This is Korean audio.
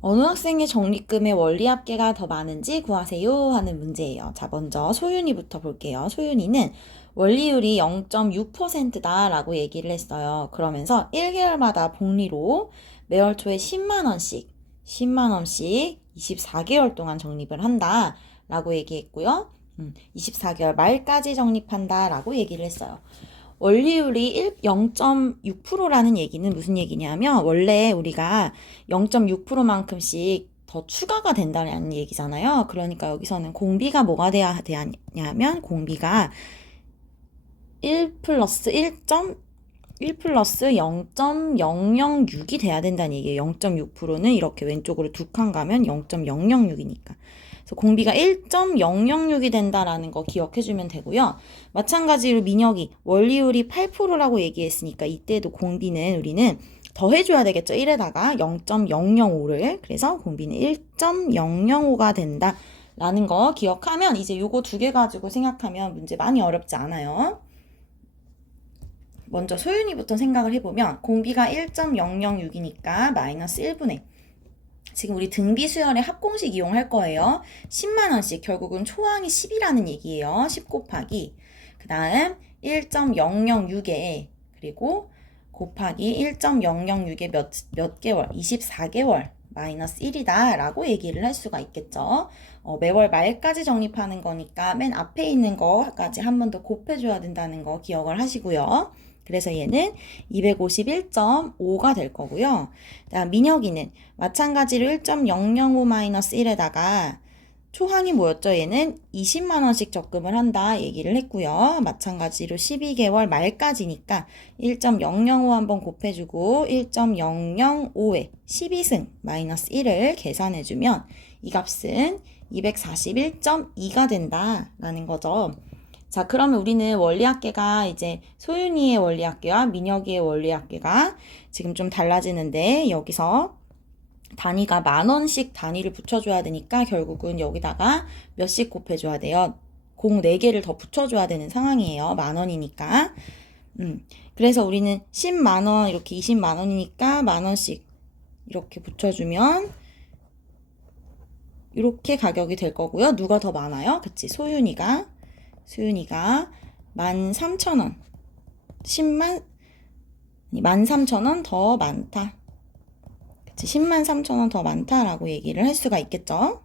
어느 학생의 적립금의 원리 합계가 더 많은지 구하세요 하는 문제예요. 자, 먼저 소윤이부터 볼게요. 소윤이는 원리율이 0.6%다 라고 얘기를 했어요. 그러면서 1개월마다 복리로 매월 초에 10만 원씩, 10만 원씩 24개월 동안 적립을 한다 라고 얘기했고요. 음, 24개월 말까지 적립한다 라고 얘기를 했어요. 원리율이 1, 0.6%라는 얘기는 무슨 얘기냐면 원래 우리가 0.6%만큼씩 더 추가가 된다는 얘기잖아요. 그러니까 여기서는 공비가 뭐가 돼야 되냐면 공비가 1 플러스 1. 1 플러스 0.006이 돼야 된다는 얘기예요. 0.6%는 이렇게 왼쪽으로 두 칸 가면 0.006이니까. 그래서 공비가 1.006이 된다라는 거 기억해 주면 되고요. 마찬가지로 민혁이 원리율이 8%라고 얘기했으니까 이때도 공비는 우리는 더 해줘야 되겠죠. 1에다가 0.005를. 그래서 공비는 1.005가 된다 라는 거 기억하면 이제 요거 두 개 가지고 생각하면 문제 많이 어렵지 않아요. 먼저 소윤이부터 생각을 해보면 공비가 1.006이니까 마이너스 1분의 지금 우리 등비 수열의 합공식 이용할 거예요. 10만 원씩 결국은 초항이 10이라는 얘기예요. 10 곱하기 그 다음 1.006에 그리고 곱하기 1.006에 몇, 몇 개월? 24개월 마이너스 1이다 라고 얘기를 할 수가 있겠죠. 어, 매월 말까지 적립하는 거니까 맨 앞에 있는 거까지 한 번 더 곱해줘야 된다는 거 기억을 하시고요. 그래서 얘는 251.5가 될 거고요. 다음 민혁이는 마찬가지로 1.005-1에다가 초항이 뭐였죠? 얘는 20만 원씩 적금을 한다 얘기를 했고요. 마찬가지로 12개월 말까지니까 1.005 한번 곱해주고 1.005에 12승 마이너스 1을 계산해주면 이 값은 241.2가 된다라는 거죠. 자, 그러면 우리는 원리합계가 이제 소윤이의 원리합계와 민혁이의 원리합계가 지금 좀 달라지는데 여기서 단위가 만 원씩 단위를 붙여줘야 되니까 결국은 여기다가 몇씩 곱해줘야 돼요. 공 4개를 더 붙여줘야 되는 상황이에요. 만 원이니까. 음, 그래서 우리는 10만 원, 이렇게 20만 원이니까 만 원씩 이렇게 붙여주면 이렇게 가격이 될 거고요. 누가 더 많아요? 그치, 소윤이가. 수윤이가 13,000원. 10만, 13,000원 더 많다. 그치, 10만 3천원 더 많다라고 얘기를 할 수가 있겠죠.